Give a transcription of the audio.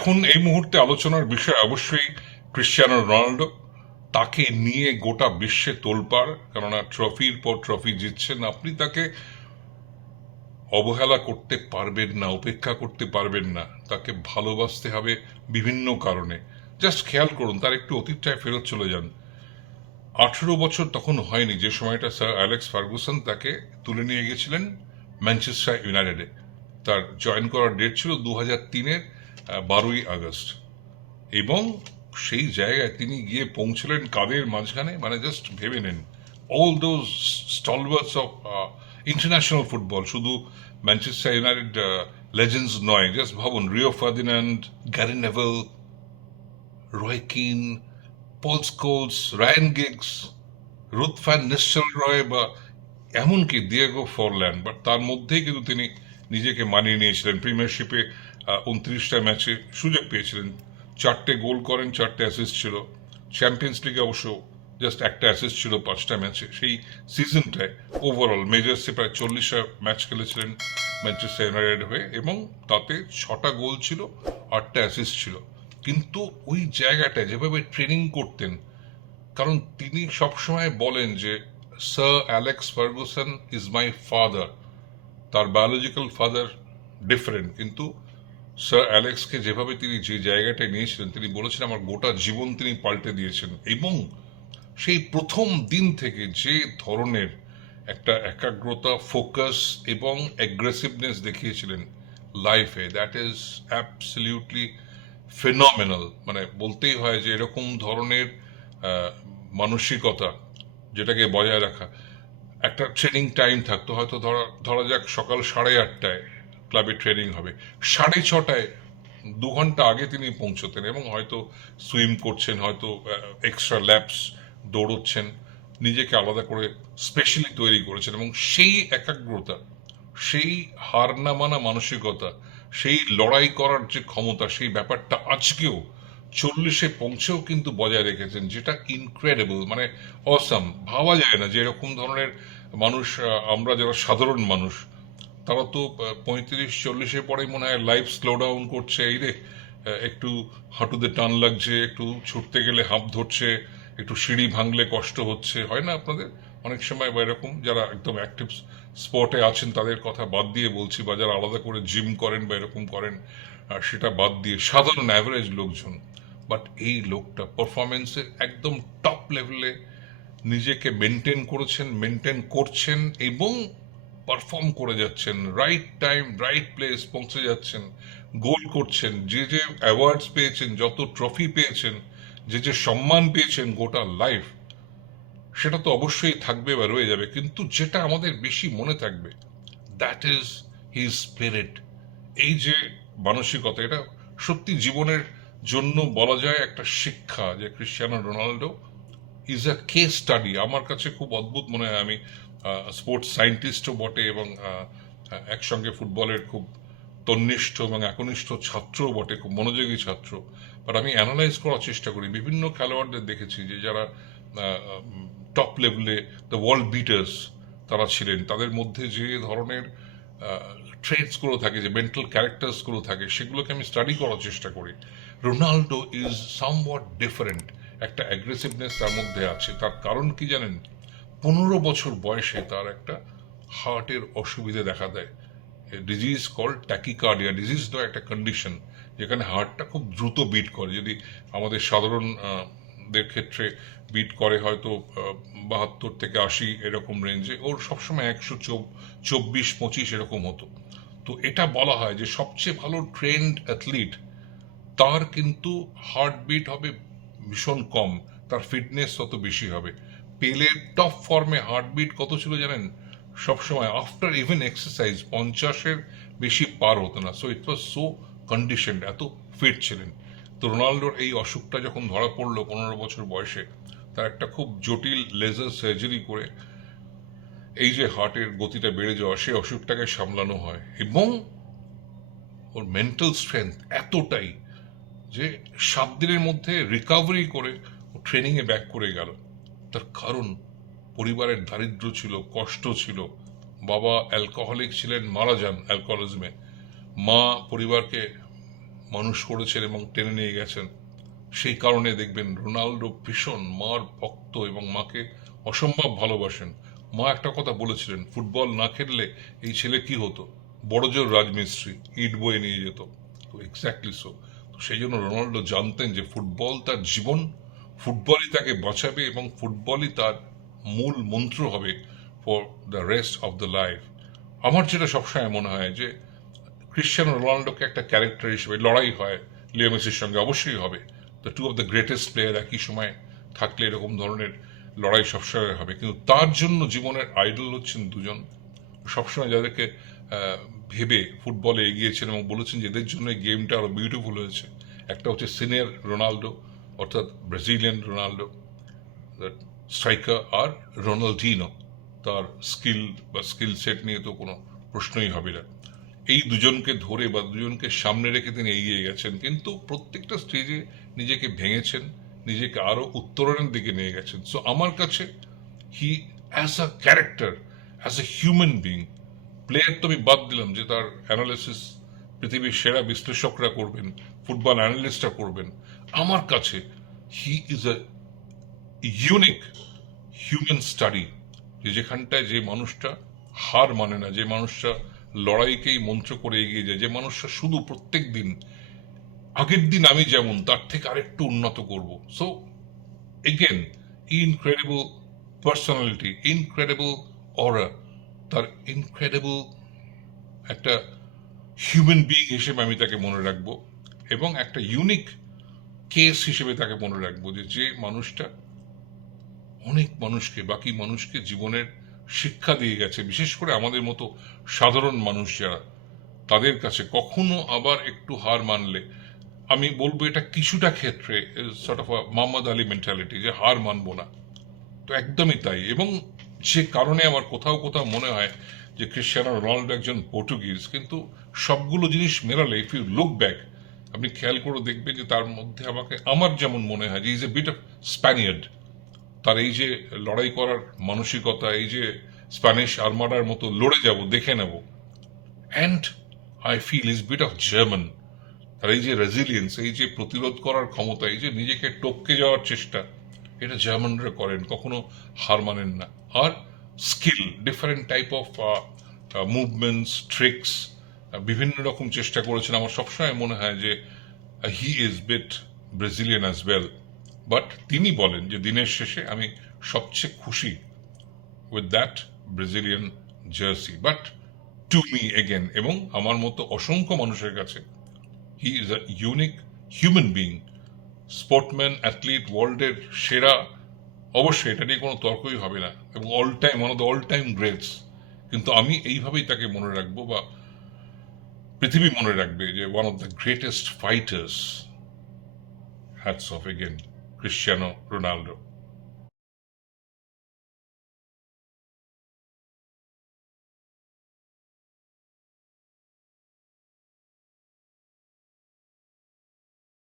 এখন এই মুহূর্তে আলোচনার বিষয় অবশ্যই ক্রিশ্চিয়ানো রোনাল্ডো। তাকে নিয়ে গোটা বিশ্বে তোলপাড়, কেননা ট্রফির পর ট্রফি জিতছেন। আপনি তাকে অবহেলা করতে পারবেন না, উপেক্ষা করতে পারবেন না। তাকে ভালোবাসতে হবে বিভিন্ন কারণে। জাস্ট খেয়াল করুন, তার একটু অতীতটায় ফেরত চলে যান। 18 বছর তখন হয়নি যে সময়টা স্যার অ্যালেক্স ফার্গুসন তাকে তুলে নিয়ে গেছিলেন ম্যানচেস্টার ইউনাইটেডে। তার জয়েন করার ডেট ছিল 2003-এর 12ই আগস্ট। এবং সেই জায়গায় তিনি গিয়ে পৌঁছলেন কাদের মাঝখানে, মানে জাস্ট ভেবে নেন, all those stalwarts of international football, শুধু ম্যানচেস্টার ইউনাইটেড লেজেন্ডস নয়, জাস্ট ভাবুন, Rio Ferdinand, Gary Neville, Roy Keane, Paul Scholes, Ryan Giggs, Ruud van Nistelrooy, বা এমনকি দিয়েগো ফরল্যান্ড। বাট তার মধ্যেই কিন্তু তিনি নিজেকে মানিয়ে নিয়েছিলেন। প্রিমিয়ারশিপে 29টা ম্যাচে সুযোগ পেয়েছিলেন, 4টে গোল করেন, 4টে অ্যাসিস্ট ছিল। চ্যাম্পিয়ন্স লিগে অবশ্য জাস্ট একটা অ্যাসিস্ট ছিল 5টা ম্যাচে। সেই সিজনটায় ওভারঅল মেজর্সে প্রায় 40টা ম্যাচ খেলেছিলেন ম্যানচেস্টার ইউনাইটেড হয়ে, এবং তাতে 6টা গোল ছিল, 8টা অ্যাসিস্ট ছিল। কিন্তু ওই জায়গাটায় যেভাবে ট্রেনিং করতেন, কারণ তিনি সবসময় বলেন যে sir Alex Ferguson is my father. তার বায়োলজিক্যাল ফাদার ডিফারেন্ট, কিন্তু স্যার অ্যালেক্সকে যেভাবে তিনি যে জায়গাটায় নিয়েছিলেন, তিনি বলেছেন আমার গোটা জীবন তিনি পাল্টে দিয়েছেন। এবং সেই প্রথম দিন থেকে যে ধরনের একটা একাগ্রতা, ফোকাস এবং অ্যাগ্রেসিভনেস দেখিয়েছিলেন লাইফে, দ্যাট ইজ অ্যাবসলিউটলি ফেনমেনাল। মানে বলতেই হয় যে এরকম ধরনের মানসিকতা, যেটাকে বজায় রাখা। একটা ট্রেনিং টাইম থাকতো, হয়তো ধরা ধরা যাক সকাল 8:30টায় ক্লাবে ট্রেনিং হবে, 6:30টায় 2 ঘন্টা আগে তিনি পৌঁছতেন, এবং হয়তো সুইম করছেন, হয়তো এক্সট্রা ল্যাপস দৌড়চ্ছেন, নিজেকে আলাদা করে স্পেশালি তৈরি করেছেন। এবং সেই একাগ্রতা, সেই হার না মানা মানসিকতা, সেই লড়াই করার যে ক্ষমতা, সেই ব্যাপারটা আজকেও 40-এ পৌঁছেও কিন্তু বজায় রেখেছেন, যেটা ইনক্রেডিবল, মানে অসাম। ভাবা যায় না যে এরকম ধরনের মানুষ, আমরা যারা সাধারণ মানুষ, তারা তো 35-40-এর পরেই মনে হয় লাইফ স্লো ডাউন করছে। এই রে, একটু হাঁটুতে টান লাগছে, একটু ছুটতে গেলে হাঁপ ধরছে, একটু সিঁড়ি ভাঙলে কষ্ট হচ্ছে, হয় না আপনাদের অনেক সময়? বা এরকম যারা একদম অ্যাক্টিভ স্পটে আছেন তাদের কথা বাদ দিয়ে বলছি, বা যারা আলাদা করে জিম করেন বা এরকম করেন, সেটা বাদ দিয়ে সাধারণ অ্যাভারেজ লোকজন। বাট এই লোকটা পারফরমেন্সের একদম টপ লেভেলে নিজেকে মেনটেন করেছেন, মেনটেন করছেন, এবং পারফর্ম করে যাচ্ছেন। রাইট টাইম, রাইট প্লেস পৌঁছে যাচ্ছেন, গোল করছেন। যে যে অ্যাওয়ার্ডস পেয়েছেন, যত ট্রফি পেয়েছেন, যে যে সম্মান পেয়েছেন গোটা লাইফ, সেটা তো অবশ্যই থাকবে বা রয়ে যাবে। কিন্তু যেটা আমাদের বেশি মনে থাকবে, দ্যাট ইজ হিজ স্পিরিট। এই যে মানসিকতা, এটা সত্যি জীবনের জন্য বলা যায় একটা শিক্ষা, যে Cristiano Ronaldo is a case study. আমার কাছে খুব অদ্ভুত মনে হয়। আমি স্পোর্টস সায়েন্টিস্টও বটে, এবং একসঙ্গে ফুটবলের খুব তন্নিষ্ঠ এবং একনিষ্ঠ ছাত্রও বটে, খুব মনোযোগী ছাত্র। বাট আমি অ্যানালাইজ করার চেষ্টা করি, বিভিন্ন খেলোয়াড়দের দেখেছি যে যারা টপ লেভেলে দ্য ওয়ার্ল্ড বিটার্স তারা ছিলেন, তাদের মধ্যে যে ধরনের ট্রেটসগুলো থাকে, যে মেন্টাল ক্যারেক্টার্সগুলো থাকে, সেগুলোকে আমি স্টাডি করার চেষ্টা করি। Ronaldo is somewhat different. একটা অ্যাগ্রেসিভনেস তার মধ্যে আছে। তার কারণ কি জানেন? 15 বছর বয়সে তার একটা হার্টের অসুবিধা দেখা দেয়। Disease call tachycardia. ডিজিজ নয়, একটা কন্ডিশন যেখানে হার্টটা খুব দ্রুত বিট করে। যদি আমাদের সাধারণ দের ক্ষেত্রে বিট করে হয়তো 72 থেকে 80 এরকম রেঞ্জে, ওর সবসময় 124-25 এরকম হতো। তো এটা বলা হয় যে সবচেয়ে ভালো ট্রেন্ড অ্যাথলিট, তার কিন্তু হার্টবিট হবে ভীষণ কম, তার ফিটনেস তত বেশি হবে। পেলের টপ ফর্মে হার্টবিট কত ছিল জানেন? সবসময় আফটার ইভেন এক্সারসাইজ 50-এর বেশি পার হতো না। So it was so condition, এত ফিট ছিলেন। তো রোনাল্ডোর এই অসুখটা যখন ধরা পড়লো 15 বছর বয়সে, তার একটা খুব জটিল লেজার সার্জারি করে এই যে হার্টের গতিটা বেড়ে যাওয়া, সেই অসুখটাকে সামলানো হয়। এবং ওর মেন্টাল স্ট্রেংথ এতটাই যে 7 দিনের মধ্যে রিকভারি করে ও ট্রেনিংয়ে ব্যাক করে গেল। তার কারণ পরিবারের দারিদ্র্য ছিল, কষ্ট ছিল। বাবা অ্যালকোহলিক ছিলেন, মারা যান অ্যালকোহলিজমে। মা পরিবারকে মানুষ করেছেন এবং টেনে নিয়ে গেছেন। সেই কারণে দেখবেন রোনাল্ডো ভীষণ মার ভক্ত এবং মাকে অসম্ভব ভালোবাসেন। মা একটা কথা বলেছিলেন, ফুটবল না খেললে এই ছেলে কি হতো, বড়জোর রাজমিস্ত্রি, ইট বয়ে নিয়ে যেত। তো এক্স্যাক্টলি সো। তো সেই জন্য রোনাল্ডো জানতেন যে ফুটবল তার জীবন, ফুটবলই তাকে বাঁচাবে এবং ফুটবলই তার মূল মন্ত্র হবে for the rest of the life. আমার যেটা সবসময় মনে হয় যে ক্রিশ্চিয়ানো রোনাল্ডোকে একটা ক্যারেক্টার হিসেবে লড়াই হয় লিও মেসির সঙ্গে, অবশ্যই হবে। The two of the greatest player একই সময় থাকলে এরকম ধরনের লড়াই সবসময় হবে, কিন্তু তার জন্য জীবনের আইডল হচ্ছেন দুজন সবসময় যাদেরকে ভেবে ফুটবলে এগিয়েছেন এবং বলেছেন যে এদের জন্য এই গেমটা আরো বিউটিফুল হয়েছে। একটা হচ্ছে সিনিয়র রোনাল্ডো, অর্থাৎ ব্রাজিলিয়ান রোনাল্ডো স্ট্রাইকার, আর রোনাল্ডিনো, তার স্কিল সেট নিয়ে তো কোনো প্রশ্নই হবে না। এই দুজনকে ধরে বা দুজনকে সামনে রেখে তিনি এগিয়ে গেছেন, কিন্তু প্রত্যেকটা স্টেজে নিজেকে ভেঙেছেন, নিজেকে আরো উত্তরণের দিকে নিয়ে গেছেন। সো আমার কাছে হি as a character, as a human being, player তো আমি বাদ দিলাম যে তার অ্যানালিসিস পৃথিবীর সেরা বিশ্লেষকরা করবেন, ফুটবল অ্যানালিস্টরা করবেন, আমার কাছে he is a unique human study. যেখানটায় যে মানুষটা হার মানে না, যে মানুষটা লড়াইকেই মন্ত্র করে এগিয়ে যায়, যে মানুষটা শুধু প্রত্যেক দিন আগের দিন আমি যেমন তার থেকে আরেকটু উন্নত করব। So again, incredible personality, incredible aura, তার ইনক্রেডিবল একটা হিউম্যান বিং হিসেবে আমি তাকে মনে রাখবো, এবং একটা ইউনিক কেস হিসেবে তাকে মনে রাখবো যে যে মানুষটা অনেক মানুষকে, বাকি মানুষকে জীবনের শিক্ষা দিয়ে গেছে, বিশেষ করে আমাদের মতো সাধারণ মানুষ যারা, তাদের কাছে কখনো আবার একটু হার মানলে, আমি বলবো এটা কিছুটা ক্ষেত্রে sort of Mohammad Ali mentality, যে হার মানবো না। তো একদমই তাই। এবং সে কারণে আমার কোথাও কোথাও মনে হয় যে ক্রিশ্চিয়ানো রোনাল্ডো একজন পর্তুগিজ, কিন্তু সবগুলো জিনিস মেলালে ইফ ইউ লুক ব্যাক, আপনি খেয়াল করে দেখবেন যে তার মধ্যে আমার যেমন মনে হয় যে is a bit of Spaniard. তার এই যে লড়াই করার মানসিকতা, এই যে স্প্যানিশ আর্মাডার মতো লড়ে যাব, দেখে নেব, and I feel is bit of German. তার এই যে রেজিলিয়েন্স, এই যে প্রতিরোধ করার ক্ষমতা, এই যে নিজেকে টপকে যাওয়ার চেষ্টা, এটা জার্মানরা করেন, কখনো হার মানেন না। আর skill, different type of movements, tricks, বিভিন্ন রকম চেষ্টা করেছেন। আমার সবসময় মনে হয় যে he is bit Brazilian as well. But তিনি বলেন যে দিনের শেষে আমি সবচেয়ে খুশি with that Brazilian jersey. But to me again, এবং আমার মতো অসংখ্য মানুষের কাছে he is a unique human being, sportsman, athlete, ওয়ার্ল্ডের সেরা, অবশ্যই এটা নিয়ে কোনো তর্কই হবে না, এবং all time one of the all time greats. কিন্তু আমি এইভাবেই তাকে মনে রাখবো, বা পৃথিবী মনে রাখবে যে one of the greatest fighters. Hats off again, Cristiano Ronaldo.